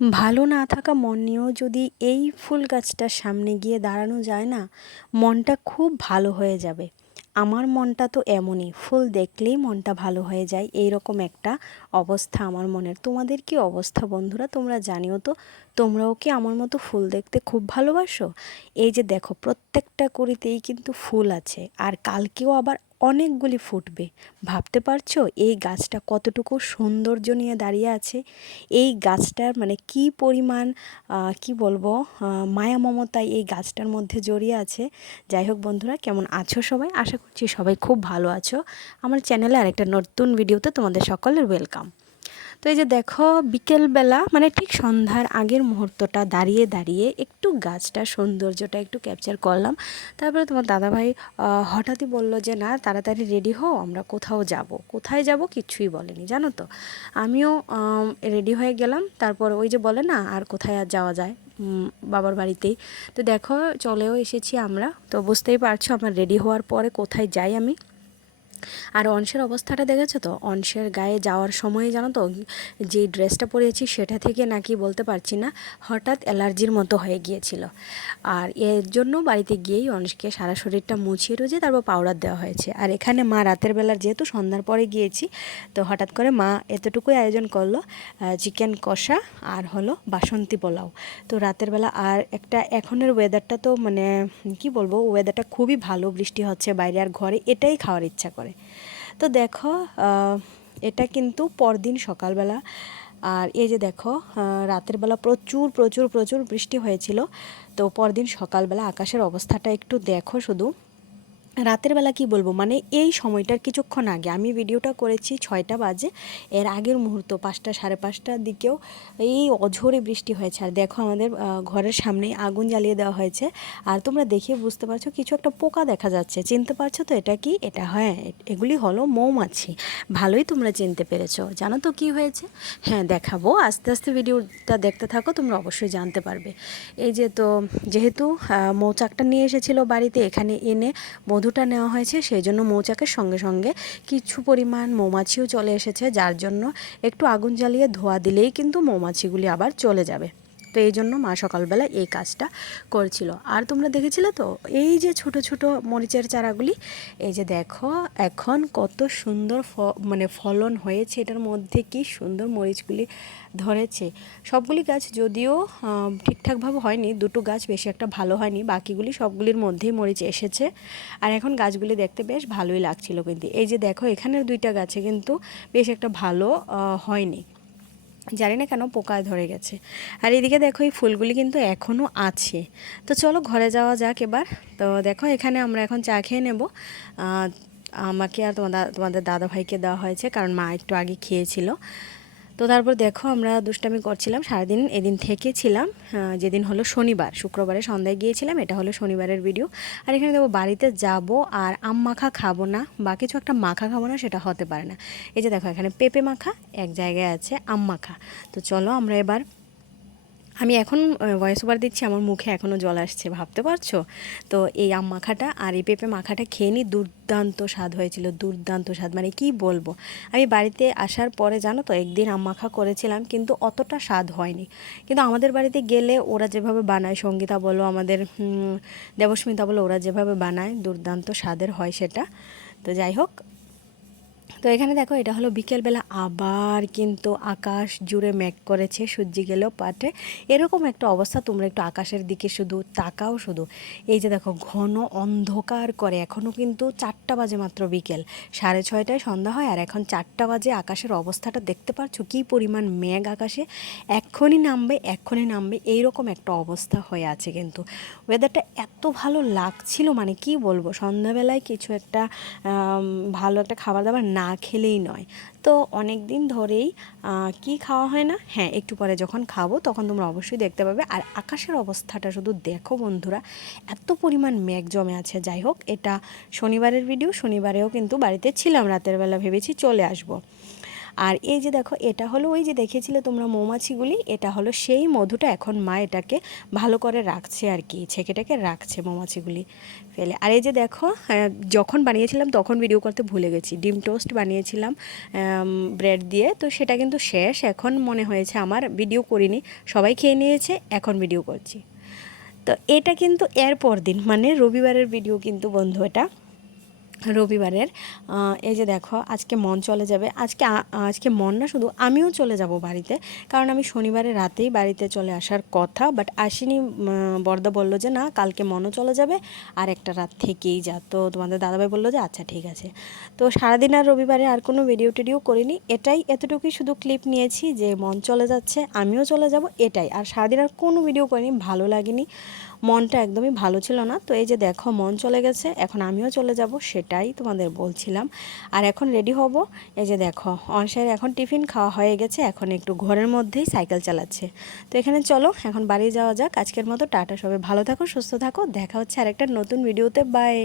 ভালো না থাকা মন নিয়েও যদি এই ফুল গাছটার সামনে গিয়ে দাঁড়ানো যায় না, মনটা খুব ভালো হয়ে যাবে। আমার মনটা তো এমনই, ফুল দেখলেই মনটা ভালো হয়ে যায়, এইরকম একটা অবস্থা আমার মনের। তোমাদের কি অবস্থা বন্ধুরা, তোমরা জানিও তো। তোমরাও কি আমার মতো ফুল দেখতে খুব ভালোবাসো? এই যে দেখো, প্রত্যেকটা কুঁড়িতেই কিন্তু ফুল আছে, আর কালকেও আবার অনেকগুলি ফুটবে। ভাবতে পারছো এই গাছটা কতটুকু সৌন্দর্য নিয়ে দাঁড়িয়ে আছে? এই গাছটার মানে কি পরিমাণ কি বলবো, মায়া মমতা এই গাছটার মধ্যে জড়িয়ে আছে। যাই হোক বন্ধুরা, কেমন আছো সবাই? আশা করছি সবাই খুব ভালো আছো। আমার চ্যানেলে আরেকটা নতুন ভিডিওতে তোমাদের সকলের ওয়েলকাম। তো এই যে দেখো, বিকেলবেলা মানে ঠিক সন্ধ্যার আগের মুহূর্তটা দাঁড়িয়ে দাঁড়িয়ে একটু গাছটার সৌন্দর্যটা একটু ক্যাপচার করলাম। তারপরে তোমার দাদাভাই হঠাৎই বলল যে না, তাড়াতাড়ি রেডি হও, আমরা কোথাও যাব। কোথায় যাব কিছুই বলেনি, জানো তো। আমিও রেডি হয়ে গেলাম। তারপর ওই যে বলে না, আর কোথায় আর যাওয়া যায়, বাবার বাড়িতেই। তো দেখো, চলেও এসেছি আমরা। তো বুঝতেই পারছো আমার রেডি হওয়ার পরে কোথায় যাই আমি। আর অংশের অবস্থাটা দেখেছো তো, অংশের গায়ে যাওয়ার সময় জানো তো, যে ড্রেসটা পরেছি সেটা থেকে নাকি বলতে পারছি না, হঠাৎ অ্যালার্জির মতো হয়ে গিয়েছিল। আর এর জন্য বাড়িতে গিয়েই অংশকে সারা শরীরটা মুছিয়ে রুজে তারপর পাউডার দেওয়া হয়েছে। আর এখানে মা রাতের বেলার, যেহেতু সন্ধ্যার পরে গিয়েছি, তো হঠাৎ করে মা এতটুকুই আয়োজন করলো, চিকেন কষা আর হলো বাসন্তী পোলাও। তো রাতের বেলা আর একটা, এখনের ওয়েদারটা তো মানে কি বলবো, ওয়েদারটা খুবই ভালো, বৃষ্টি হচ্ছে বাইরে, আর ঘরে এটাই খাওয়ার ইচ্ছা করে। তো দেখো, এটা কিন্তু পরদিন সকালবেলা। আর এই যে দেখো, রাতের বেলা প্রচুর প্রচুর প্রচুর বৃষ্টি হয়েছিল। তো পরদিন সকালবেলা আকাশের অবস্থাটা একটু দেখো শুধু। রাতের বেলা কি বলবো, মানে এই সময়টার কিছুক্ষণ আগে আমি ভিডিওটা করেছি 6টা বাজে, এর আগের মুহূর্ত 5টা সাড়ে 5টার দিকেও এই অঝোরে বৃষ্টি হয়েছে। আর দেখো, আমাদের ঘরের সামনেই আগুন জ্বালিয়ে দেওয়া হয়েছে। আর তোমরা দেখে বুঝতে পারছো, কিছু একটা পোকা দেখা যাচ্ছে, চিনতে পারছো তো এটা কি? এটা, হ্যাঁ, এগুলি হলো মৌমাছি। ভালোই তোমরা চিনতে পেরেছো। জানো তো কি হয়েছে? হ্যাঁ, দেখাবো, আস্তে আস্তে ভিডিওটা দেখতে থাকো, তোমরা অবশ্যই জানতে পারবে। এই যে, তো যেহেতু মৌচাকটা নিয়ে এসেছিলো বাড়িতে, এখানে এনে মধুটা নেওয়া হয়েছে, সেই জন্য মৌচাকের সঙ্গে সঙ্গে কিছু পরিমাণ মৌমাছিও চলে এসেছে, যার জন্য একটু আগুন জ্বালিয়ে ধোয়া দিলেই কিন্তু মৌমাছিগুলি আবার চলে যাবে। তো এই জন্য মা সকালবেলা এই কাজটা করছিল। আর তোমরা দেখেছিলে তো, এই যে ছোট ছোট মরিচের চারাগুলি, এই যে দেখো এখন কত সুন্দর মানে ফলন হয়েছে, এটার মধ্যে কি সুন্দর মরিচগুলি ধরেছে। সবগুলি গাছ যদিও ঠিকঠাকভাবে হয়নি, দুটো গাছ বেশি একটা ভালো হয়নি, বাকিগুলি সবগুলির মধ্যেই মরিচ এসেছে। আর এখন গাছগুলি দেখতে বেশ ভালোই লাগছিল। কিন্তু এই যে দেখো, এখানের 2টা গাছে কিন্তু বেশ একটা ভালো হয়নি, জানি না কেন, পোকায় ধরে গেছে। আর এদিকে দেখো, এই ফুলগুলি কিন্তু এখনও আছে। তো চলো ঘরে যাওয়া যাক এবার। তো দেখো, এখানে আমরা এখন চা খেয়ে নেব। আমাকে আর তোমাদের দাদা ভাইকে দেওয়া হয়েছে, কারণ মা একটু আগে খেয়েছিল। তো তারপর দেখো, আমরা দুষ্টামি করছিলাম সারাদিন, এদিন থেকে ছিলাম, যেদিন হলো শনিবার, শুক্রবারে সন্ধ্যায় গিয়েছিলাম, এটা হলো শনিবারের ভিডিও। আর এখানে দেখো, বাড়িতে যাব আর আম মাখা খাবো না বা কিছু একটা মাখা খাবো না, সেটা হতে পারে না। এই যে দেখো, এখানে পেঁপে মাখা, এক জায়গায় আছে আম মাখা। তো চলো আমরা এবার, আমি এখন ভয়েস ওভার দিচ্ছি, আমার মুখে এখনও জল আসছে, ভাবতে পারছো? তো এই আম মাখাটা আর এই পেঁপে মাখাটা খেয়ে নিই, দুর্দান্ত স্বাদ হয়েছিল, দুর্দান্ত স্বাদ, মানে কি বলবো। আমি বাড়িতে আসার পরে জানো তো, একদিন আম মাখা করেছিলাম, কিন্তু অতটা স্বাদ হয়নি। কিন্তু আমাদের বাড়িতে গেলে ওরা যেভাবে বানায়, সঙ্গীতা বলো, আমাদের দেবস্মিতা বলো, ওরা যেভাবে বানায় দুর্দান্ত স্বাদের হয় সেটা। তো যাই হোক, তো এখানে দেখো, এটা হলো বিকেলবেলা, আবার কিন্তু আকাশ জুড়ে মেঘ করেছে, সূর্য গেলেও পাটে, এরকম একটা অবস্থা। তোমরা একটু আকাশের দিকে শুধু তাকাও শুধু। এই যে দেখো, ঘন অন্ধকার করে, এখনও কিন্তু 4টা বাজে মাত্র বিকেল, 6:30টায় সন্ধ্যা হয়, আর এখন 4টা বাজে। আকাশের অবস্থাটা দেখতে পাচ্ছ, কী পরিমাণ মেঘ আকাশে, এক্ষুনি নামবে এক্ষুনি নামবে, এইরকম একটা অবস্থা হয়ে আছে। কিন্তু ওয়েদারটা এত ভালো লাগছিল, মানে কি বলবো, সন্ধ্যাবেলায় কিছু একটা ভালো একটা খাবার দাবার না খেলেই নয়। তো অনেক দিন ধরেই কি খাওয়া হয় না, হ্যাঁ, একটু পরে যখন খাবো তখন তোমরা অবশ্যই দেখতে পাবে। আর আকাশের অবস্থাটা শুধু দেখো বন্ধুরা, এত পরিমাণ মেঘ জমে আছে। যাই হোক, এটা শনিবারের ভিডিও, শনিবারেও কিন্তু বাড়িতে ছিলাম রাতের বেলা, ভেবেছি চলে আসবো। আর এই যে দেখো এটা হলো ওই যে দেখেছিলে তোমরা মৌমাছিগুলি, এটা হলো সেই মধুটা। এখন মা এটাকে ভালো করে রাখছে আর কি, ছেঁকেটাকে রাখছে মৌমাছিগুলি ফেলে। আর এই যে দেখো যখন বানিয়েছিলাম তখন ভিডিও করতে ভুলে গেছি, ডিম টোস্ট বানিয়েছিলাম ব্রেড দিয়ে, তো সেটা কিন্তু শেষ। এখন মনে হয়েছে আমার ভিডিও করিনি, সবাই খেয়ে নিয়েছে, এখন ভিডিও করছি। তো এটা কিন্তু এর পর দিন মানে রবিবারের ভিডিও কিন্তু বন্ধু, এটা রবিবারের। এই যে দেখো আজকে মন চলে যাবে, আজকে মন না শুধু আমিও চলে যাব বাড়িতে, কারণ আমি শনিবারে রাতেই বাড়িতে চলে আসার কথা, বাট আসিনি। বড়দা বলল যে না কালকে মনও চলে যাবে আর একটা রাত থেকেই যা, তো তোমাদের দাদাভাই বললো যে আচ্ছা ঠিক আছে। তো সারাদিন আর রবিবারে আর কোনো ভিডিও টিডিও করিনি, এতটুকুই শুধু ক্লিপ নিয়েছি যে মন চলে যাচ্ছে আমিও চলে যাব এটাই। আর সারাদিন আর কোনো ভিডিও করিনি, ভালো লাগেনি, মনটা একদমই ভালো ছিল না। তো এই যে দেখো মন চলে গেছে, এখন আমিও চলে যাব, সেটাই তোমাদের বলছিলাম। আর এখন রেডি হব। এই যে দেখো অনসারের এখন টিফিন খাওয়া হয়ে গেছে, এখন একটু ঘরের মধ্যেই সাইকেল চালাচ্ছে। তো এখানে চলো এখন বাড়ি যাওয়া যাক। আজকের মতো টাটা, সবাই ভালো থাকো সুস্থ থাকো, দেখা হচ্ছে আরেকটা নতুন ভিডিওতে, বাই।